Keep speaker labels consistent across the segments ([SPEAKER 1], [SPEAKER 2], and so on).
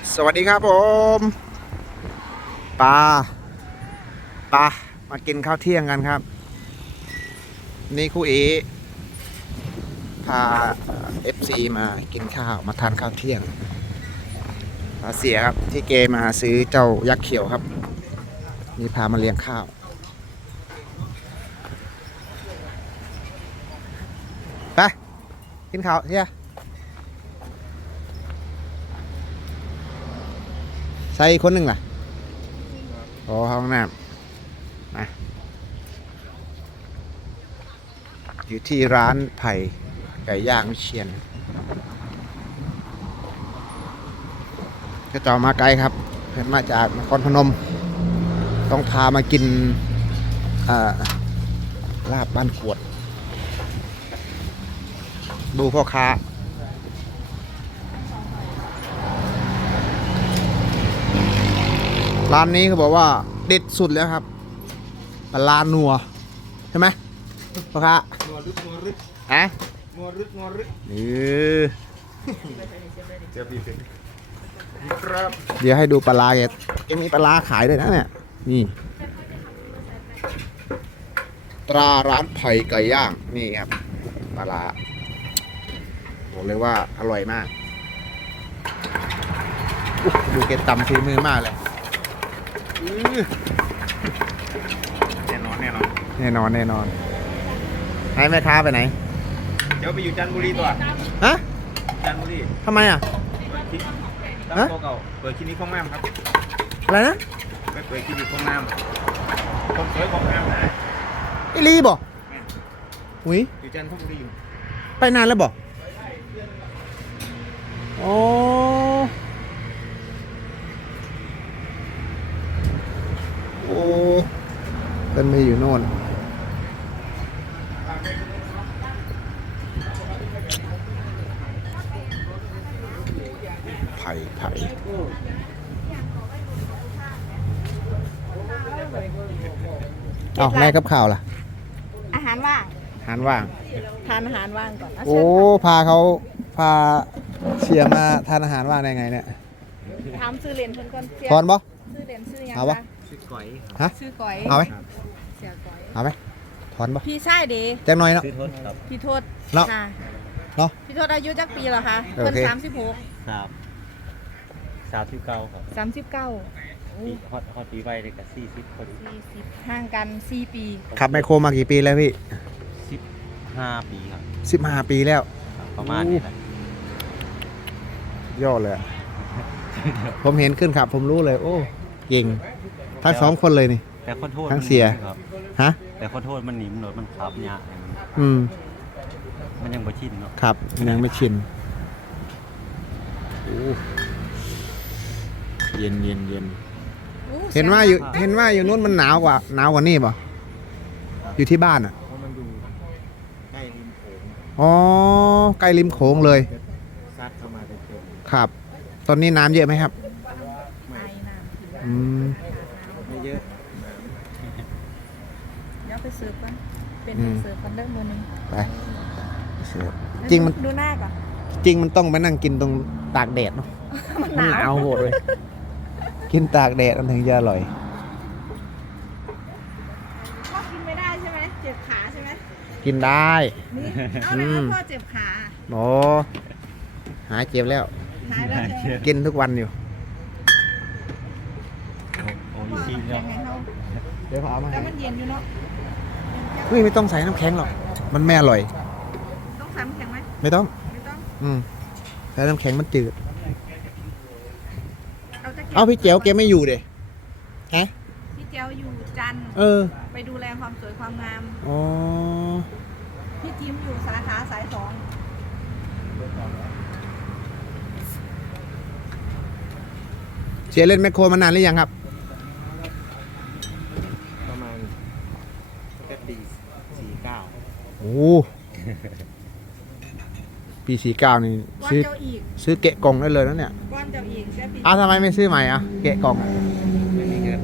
[SPEAKER 1] สวัสดีครับผมปลามากินข้าวเที่ยงกันครับนี่ครูเอพาFC มากินข้าวมาทานข้าวเที่ยงเสียครับที่เกมาซื้อเจ้ายักษ์เขียวครับนี่พามาเลี้ยงข้าวไปกินข้าวเฮียใส่คนหนึ่งล่ะโอ้ห้องน้ำนะอยู่ที่ร้านไผ่ไก่ย่างวิเชียรก็จะมาไกลครับเพื่อนมาจากนครพนมต้องพามากินลาบบ้านกวดดูพ่อค้าร้านนี้เขาบอกว่าเด็ดสุดแล้วครับปลานัวใช่ไหมพ่อค้านัวรึกฮะนัวรึกเจอพี่เป็นครับเดี๋ยวให้ดูปลาแกมีปลาขายด้วยนะเนี่ยนี่ตราร้านไผ่ไก่ย่างนี่ครับปลาบอกเลยว่าอร่อยมากดูแกตำฝีมือมากเลยแน่นอนให้แม่ค้าไปไหน
[SPEAKER 2] เดี๋ยวไปอยู่จันทบุรีตัว
[SPEAKER 1] ฮะ
[SPEAKER 2] จันทบุรี
[SPEAKER 1] ทำไมอ่ะ
[SPEAKER 2] ตั้งโต๊ะเก่าเปิดคลินิกของน้ำครับ
[SPEAKER 1] อะไรนะ
[SPEAKER 2] ไปเปิดคลินิกของน้ำคนสวยของน้ำนะ
[SPEAKER 1] ไอ้ลีบอกอุ้ย
[SPEAKER 2] อยู่จันทบุรีอยู่
[SPEAKER 1] ไปนานแล้วบอกโอ้เป็นไม่อยู่โน่นไผ่เอ้าแม่กับข่าวล่ะ
[SPEAKER 3] อาหารว่าง
[SPEAKER 1] ทานว่าง
[SPEAKER 3] ทานอาหารว่างก่อน
[SPEAKER 1] โอ้พาเชียร์มาทานอาหารว่างได้ไงเนี่ย
[SPEAKER 3] ถามซื้อเหรียญเพิ่นก่อน
[SPEAKER 1] ถอนบ่
[SPEAKER 3] ซื้อเหรียญซื้อยัง
[SPEAKER 1] เอาปะ
[SPEAKER 2] ชื่อก๋อย
[SPEAKER 1] ฮะ
[SPEAKER 3] ซื้อก๋อย
[SPEAKER 1] เอาไหม
[SPEAKER 3] เสียก๋อย
[SPEAKER 1] เอาไหมถอนบ่
[SPEAKER 3] พี่ชายเด้
[SPEAKER 1] แจ้งหน่อยเนาะ
[SPEAKER 3] พี่โทษ
[SPEAKER 1] เนาะ
[SPEAKER 3] พี่โทษอายุจักปีเหรอคะเพิ่น36
[SPEAKER 2] ครับ39ครับปีฮอตปีไวเลยกับ40คน
[SPEAKER 3] 40ห่างกัน4ปี
[SPEAKER 1] ขับไมโครมากี่ปีแล้วพี่
[SPEAKER 2] 15ปีครับ
[SPEAKER 1] 15ปีแล้ว
[SPEAKER 2] ประมาณนี้แหละ
[SPEAKER 1] ย่อเลยผมเห็นขึ้นขับผมรู้เลยโอ้เก่งทั้งสองคนเลยนี่
[SPEAKER 2] แต่ขอโทษ
[SPEAKER 1] ทั้งเสียฮะ
[SPEAKER 2] แต่ขอโทษมันหนีมันโดดมันขับยากมันยังบ่ชินเนาะ
[SPEAKER 1] ครับยังไม่ชินเย็นเห็นว่าอยู่นู้นมันหนาวกว่านี่ป่ะอยู่ที่บ้านอ่ะ
[SPEAKER 2] มันดูใกล้ริมโขง
[SPEAKER 1] อ๋อใกล้ริมโขงเลย
[SPEAKER 2] ซัดเข้ามาเต็ม
[SPEAKER 1] ครับตอนนี้น้ำเยอะไหมครับ
[SPEAKER 2] ไม่เยอะ
[SPEAKER 3] เดี๋ยวไปซื้อก่อนเป็นซื้อคอนเดอร์มือนึง
[SPEAKER 1] ไปจริงมัน
[SPEAKER 3] ดูหน้าก่อน
[SPEAKER 1] จริงมันต้องไปนั่งกินตรงตากแดดเนาะมันหนาวโหดเลยกินตากแดดมันถึงจะอร่อย
[SPEAKER 3] พ่อกินไม่ได้ใช่ไหมเจ็บขาใช่ไหม
[SPEAKER 1] กินได้
[SPEAKER 3] เอาเลยว่าพ่อเจ็บขา
[SPEAKER 1] โอ้หายเจ็บแล้ว
[SPEAKER 3] หายแล้ว
[SPEAKER 1] กินทุกวันอยู่
[SPEAKER 2] โอ้ยชิมแล้ว
[SPEAKER 1] เดี๋ยวพามา
[SPEAKER 3] แต่มันเย็นอยู่เนาะ
[SPEAKER 1] ไม่ต้องใส่น้ำแข็งหรอกมันไม่อร่อย
[SPEAKER 3] ต้องใส่น้ำแข็งไหม
[SPEAKER 1] ไม่ต้องใส่น้ำแข็งมันจืดเอาพี่เจ๋วแกไม่อยู่เด้ฮะ
[SPEAKER 3] พี่เจ๋วอยู่จันทร์ไปดูแลความสวยความงาม
[SPEAKER 1] อ๋อ
[SPEAKER 3] พี่จิมอยู่สาขาสาย2
[SPEAKER 1] เสียเล่นแมคโครมานานหรือยังครับ
[SPEAKER 2] ประมาณปี49โ
[SPEAKER 1] อ้ปี49นี่ซื้อเกะกล่องได้เลยนะเนี่ย
[SPEAKER 3] ก้อนเจ้าอีก
[SPEAKER 1] ทำไมไม่ซื้อใหม่เกะกล่อง
[SPEAKER 2] ไม่มีเงิน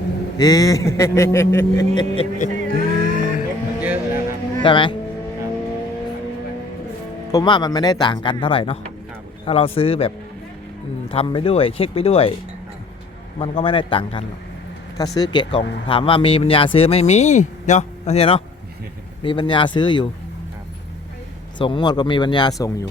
[SPEAKER 2] เยอะแล้วครับ
[SPEAKER 1] ใช่ไหมผมว่ามันไม่ได้ต่างกันเท่าไหร่เนาะถ้าเราซื้อแบบทำไปด้วยเช็คไปด้วย มันก็ไม่ได้ต่างกันหรอกถ้าซื้อเกะกล่องถามว่ามีปัญญาซื้อไหม่มีเนาะโอเคเนาะ มีปัญญาซื้ออยู่
[SPEAKER 2] ครับ
[SPEAKER 1] ส่งงวดก็มีปัญญาส่งอยู่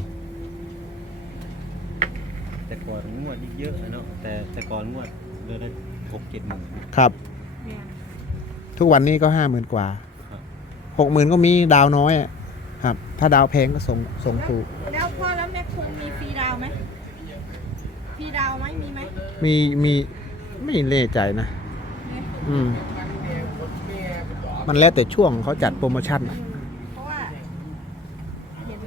[SPEAKER 2] แต่ก่อนงวดเยอะๆเนาะแต่ก่อนงวดเดือนละ6-7 หมื่น
[SPEAKER 1] ครับ
[SPEAKER 3] เนี่ย
[SPEAKER 1] ทุกวันนี้ก็50,000 กว่า
[SPEAKER 2] ครับ
[SPEAKER 1] 60,000 ก็มีดาวน้อยอะครับ ถ้าดาวแพงก็ส่งถูก
[SPEAKER 3] แล้วพ่อแล้วแม่คงมีฟรีดาวไหมฟรีดาวไหมมีไหม
[SPEAKER 1] มีไม่แน่ใจนะ
[SPEAKER 3] เนี่ย
[SPEAKER 1] มันแล้วแต่ช่วงเขาจัดโปรโมชั่นอะ
[SPEAKER 3] เพราะว่าเห็น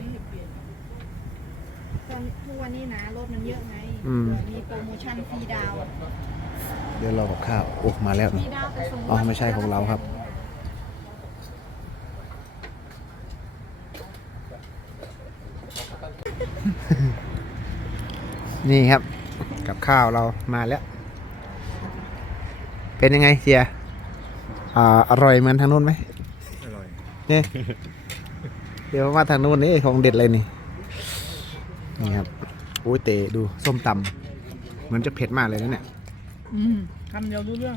[SPEAKER 3] ตอนทุกวันนี้นะรถมันเยอะไงมีโปรโมชั่นฟรีดาว
[SPEAKER 1] เดี๋ยวรอกับข้าวโอ้มาแล้ว
[SPEAKER 3] ฟรี
[SPEAKER 1] นี่
[SPEAKER 3] ดาวไปส่ง
[SPEAKER 1] อ๋อไม่ใช่ของเราครับ นี่ครับ กับข้าวเรามาแล้ว เป็นยังไงเสียอร่อยเหมือนทางนู้นไหม
[SPEAKER 2] อร่อย
[SPEAKER 1] เนี่ยเดี๋ยวมาทางนู้นนี่ของเด็ดเลยนี่นี่ครับโอ้ยเตะดูส้มตำเหมือนจะเผ็ดมากเลยนะเนี่ย
[SPEAKER 3] คำเดียวรู้เรื่อง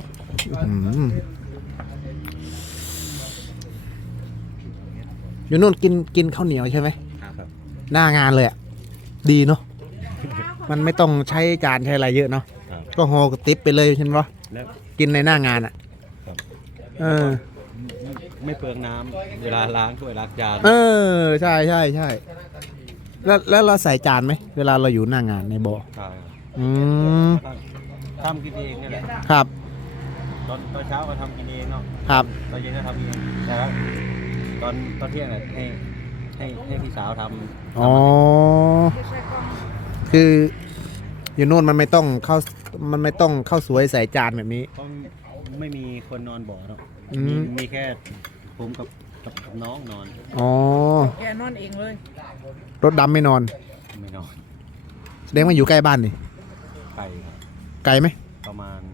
[SPEAKER 1] อยู่นู่นกินข้าวเหนียวใช่ไหม
[SPEAKER 2] ครับ
[SPEAKER 1] หน้างานเลยอ่ะดีเนาะมันไม่ต้องใช้จานใช้อะไรเยอะเนาะ
[SPEAKER 2] ครับ
[SPEAKER 1] ก็ห่อกระติบไปเลยใช่ไหม
[SPEAKER 2] แล้ว
[SPEAKER 1] กินในหน้างานอ่ะ
[SPEAKER 2] ครับ
[SPEAKER 1] เออ
[SPEAKER 2] ไม่เปลืองน้ำเวลาล้างถ้วยล้างจาน
[SPEAKER 1] เออใช่แล้วเราใส่จานไหมเวลาเราอยู่หน้างานในบ่อ
[SPEAKER 2] ครับ
[SPEAKER 1] อืม
[SPEAKER 2] ทำกินเองนี่แหละ
[SPEAKER 1] ครับ
[SPEAKER 2] ตอนเช้าก็ทำกินเองเนาะ
[SPEAKER 1] ครับ
[SPEAKER 2] ตอนเย็นก็ทำเองแต่ว่าตอนเที่ยงน่ะให้พี่สาวทำ
[SPEAKER 1] อ๋อ
[SPEAKER 3] ใส่กล้อง
[SPEAKER 1] คืออยู่โน่นมันไม่ต้องเข้าสวยใส่จานแบบนี้
[SPEAKER 2] เพราะไม่มีคนนอนบ่อเนาะ
[SPEAKER 1] อืม
[SPEAKER 2] มีแค่ผมกับน้องนอน
[SPEAKER 1] อ๋อ
[SPEAKER 3] แกนอนเองเลย
[SPEAKER 1] รถดำไม่นอน
[SPEAKER 2] ไม่นอน
[SPEAKER 1] แสดงว่าอยู่ใกล้บ้านนี่
[SPEAKER 2] ไก่ครับ
[SPEAKER 1] ไกลไหม
[SPEAKER 2] ประมาณ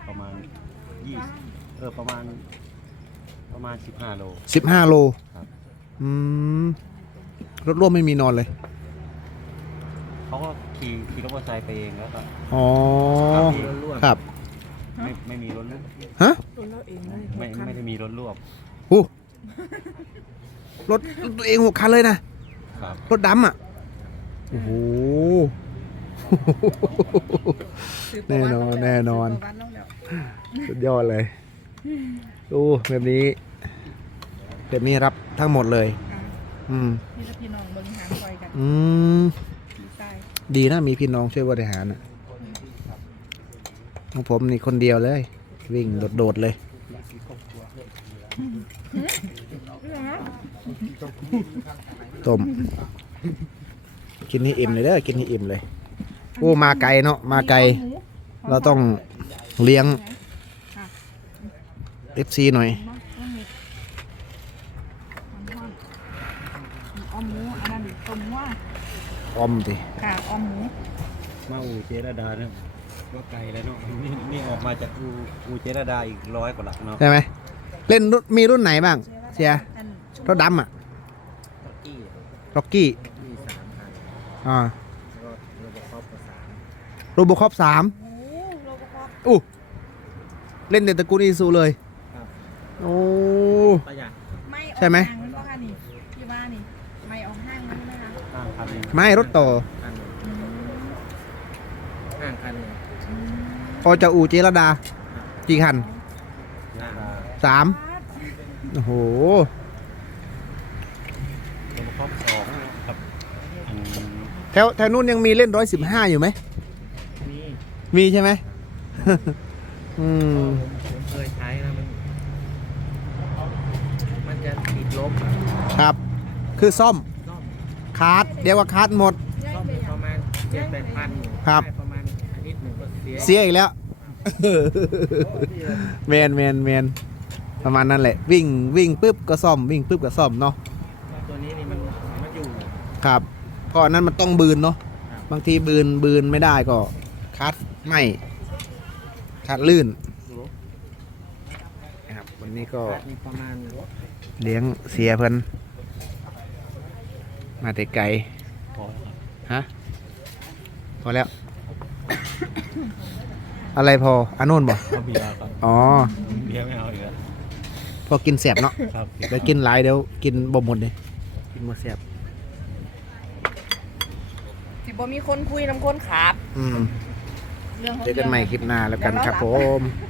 [SPEAKER 2] 20ประมาณ15 โล
[SPEAKER 1] 15 โล
[SPEAKER 2] ครับ
[SPEAKER 1] อืมรถร่วมไม่มีนอนเลย
[SPEAKER 2] เขาก็ขี่รถมอเตอร์ไซค์ไปเองแล้วก็
[SPEAKER 1] อ๋อ
[SPEAKER 2] ขับเองร่วม
[SPEAKER 1] ครับ
[SPEAKER 2] ไม่มีรถ
[SPEAKER 1] ฮะ
[SPEAKER 3] ตัวเราเองเลย
[SPEAKER 2] ไม่ได้มีรถร่วม
[SPEAKER 1] อู้รถตัวเอง6 คันเลยนะครับ รถดำอ่ะโอ้โห แน่นอนแน่นอน สุดยอดเลยดูแบบนี้รับทั้งหมดเลย อืม
[SPEAKER 3] นี่ถ้าพี่น้องบริหารไฟกัน
[SPEAKER 1] อืม
[SPEAKER 3] ผีใต้
[SPEAKER 1] ดีนะมีพี่น้องช่วยบริหารอ่ะของผมนี่คนเดียวเลย วิ่งโดดๆเลย ต้ม กินให้อิ่มเลยเด้อกินให้อิ่มเลย โอ้มาไกลเนาะมาไกล เราต้องเลี้ยง FC หน่อย
[SPEAKER 3] ออมหมูอันนั้นต้มว่า
[SPEAKER 1] อมสิ
[SPEAKER 3] ค่ะออมหมู
[SPEAKER 2] มาอู่เจรดาเนี่ยว่าไกลแล้วเนาะนี่ออกมาจากอู่เจรดาอีก100 กว่าหลักเนาะ
[SPEAKER 1] ใช่ไหมเล่นมีรุ่นไหนบ้างเชียร์
[SPEAKER 3] อัน
[SPEAKER 1] รถดำอ่ะ
[SPEAKER 2] กี้
[SPEAKER 1] ล็อกกี้
[SPEAKER 2] มี3 คัน
[SPEAKER 1] อ่า
[SPEAKER 2] แล้วก็ระบบครอบกับ3
[SPEAKER 1] โรบคอป3
[SPEAKER 3] โอ้โลกคอป
[SPEAKER 1] อู้เล่นในตระกูลอีซูเลย
[SPEAKER 2] ครับ
[SPEAKER 1] โอ้
[SPEAKER 2] ประหยัด
[SPEAKER 3] ไม่ออก
[SPEAKER 1] ใช่ไหม
[SPEAKER 3] ห้างมันก็ค่ะนี่พี่ว่านี่ไม่ออกห้างมันไหมคะ
[SPEAKER 2] 5 คันเอง
[SPEAKER 1] ไม่รถต่อ
[SPEAKER 2] คันหนึ่ง5 คันเอง
[SPEAKER 1] พอจะอู่เจรดา กี่คัน
[SPEAKER 2] เจรดา
[SPEAKER 1] 3 โอ้โห
[SPEAKER 2] ระบบครอบ2ครับอืม
[SPEAKER 1] แถวนู้นยังมีเล่น115อยู่ไหม
[SPEAKER 2] มี
[SPEAKER 1] มีใช่ไหม อืม
[SPEAKER 2] ผมเคยใช้นะมันจะติดลบ
[SPEAKER 1] ครับ คือซ่อม
[SPEAKER 2] ซ่อม
[SPEAKER 1] คาร์ดเดี๋ยวว่าคาร์ดหมด
[SPEAKER 2] ซ่อมประมาณ7-8 พัน
[SPEAKER 1] ครับ
[SPEAKER 2] ได้ประมาณอาทิตย์หนึ่งก็เสีย
[SPEAKER 1] เสียอีกแล้ว แมนประมาณนั้นแหละ วิ่งปุ๊บก็ซ่อมวิ่งปุ๊บก็ซ่อมเนาะ
[SPEAKER 2] ตัวนี้นี่มันอยู่
[SPEAKER 1] ครับก็อันนั้นมันต้องบืนเนาะบางทีบืนไม่ได้ก็คัดไม่คัดลื่นนะครับวันนี้ก็
[SPEAKER 2] มีประมาณ
[SPEAKER 1] เลี้ยงเสียเพิ่นมาแต่ไกล
[SPEAKER 2] พอครับ
[SPEAKER 1] ฮะพอแล้วอะไรพออันนู้นบ่
[SPEAKER 2] เอาเบียร์ครับ
[SPEAKER 1] อ๋อ
[SPEAKER 2] เบียร์ไม่เอาอีกแล้ว
[SPEAKER 1] พอกินแสบเนาะ
[SPEAKER 2] ครับ
[SPEAKER 1] เดี๋ยวกินหลายเดี๋ยวกินบ่หมดเลยกินหมดแสบ
[SPEAKER 3] สิบ่มีคนคุยน้ำคนขาบ
[SPEAKER 1] อืม
[SPEAKER 3] เรื่องของ
[SPEAKER 1] เจอกันใหม่คลิปหน้าแล้วกันครับผม
[SPEAKER 3] เ